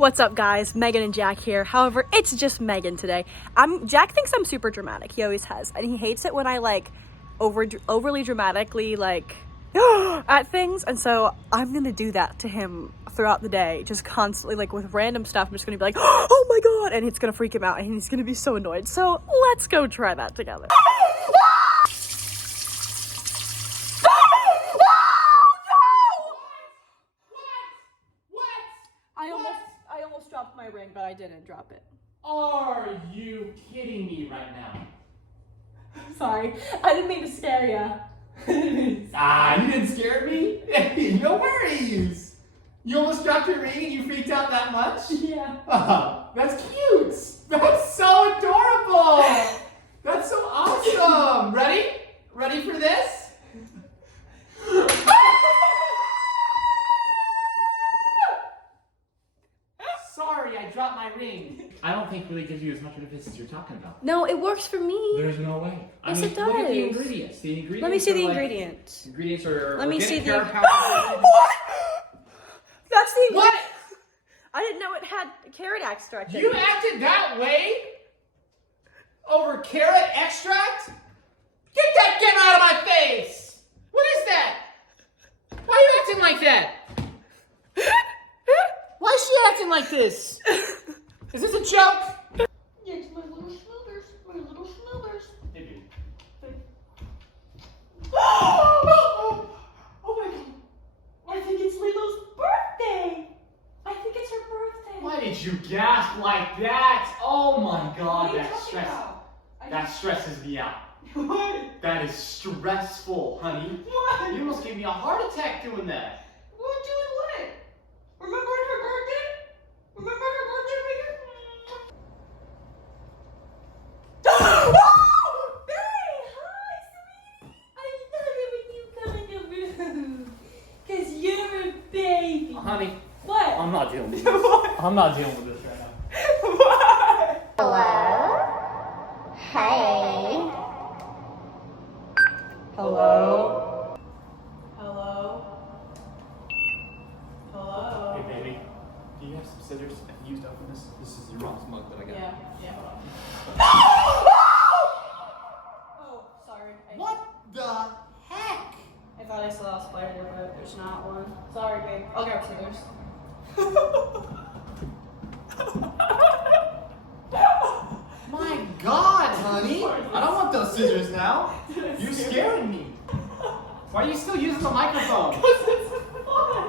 What's up, guys? Megan and Jack here. However, it's just Megan today. Jack thinks I'm super dramatic. He always has. And he hates it when I overly dramatically at things. And so I'm going to do that to him throughout the day, just constantly with random stuff. I'm just going to be like, oh my God. And it's going to freak him out and he's going to be so annoyed. So let's go try that together. I almost dropped my ring, but I didn't drop it. Are you kidding me right now? Sorry, I didn't mean to scare you. You didn't scare me? No worries. You almost dropped your ring and you freaked out that much? Yeah. That's cute. That's so adorable. That's so awesome. Ready? Ready for this? Sorry, I dropped my ring. I don't think really gives you as much benefits as you're talking about. No, it works for me. There's no way. Yes, it does. Look at the ingredients. The ingredients. Let me see the are ingredients. Ingredients are. Let me see the. Carrot powder. What? That's the. What? I didn't know it had carrot extract. You acted that way over carrot extract? Get that out of my face! What is that? Why are you acting like that? Why is she acting like this? Is this a joke? Yes, my little schmoobers. My little schmoobers. Hey, baby. Oh my God. I think it's Lilo's birthday. I think it's her birthday. Why did you gasp like that? Oh my God, that stresses me out. What? That is stressful, honey. What? You almost gave me a heart attack doing that. What doing what? Remembering her birthday? Remember her birthday, Megan? Oh! Hey! Hi, sweetie! I love it when you come in the room. Because you're a baby. Honey. What? I'm not dealing with this. What? I'm not dealing with this right now. What? Hello? Hey. Hello? Hello? Hello? Hey, baby. Do you have some scissors I can use to open this? This is your mom's mug that I got. Yeah, hold on. Oh, sorry. What the heck? I thought I saw a spider, but there's not one. Sorry, babe. I'll grab scissors. My God, honey. I don't want those scissors now. You scared me. Why are you still using the microphone? Because it's fun.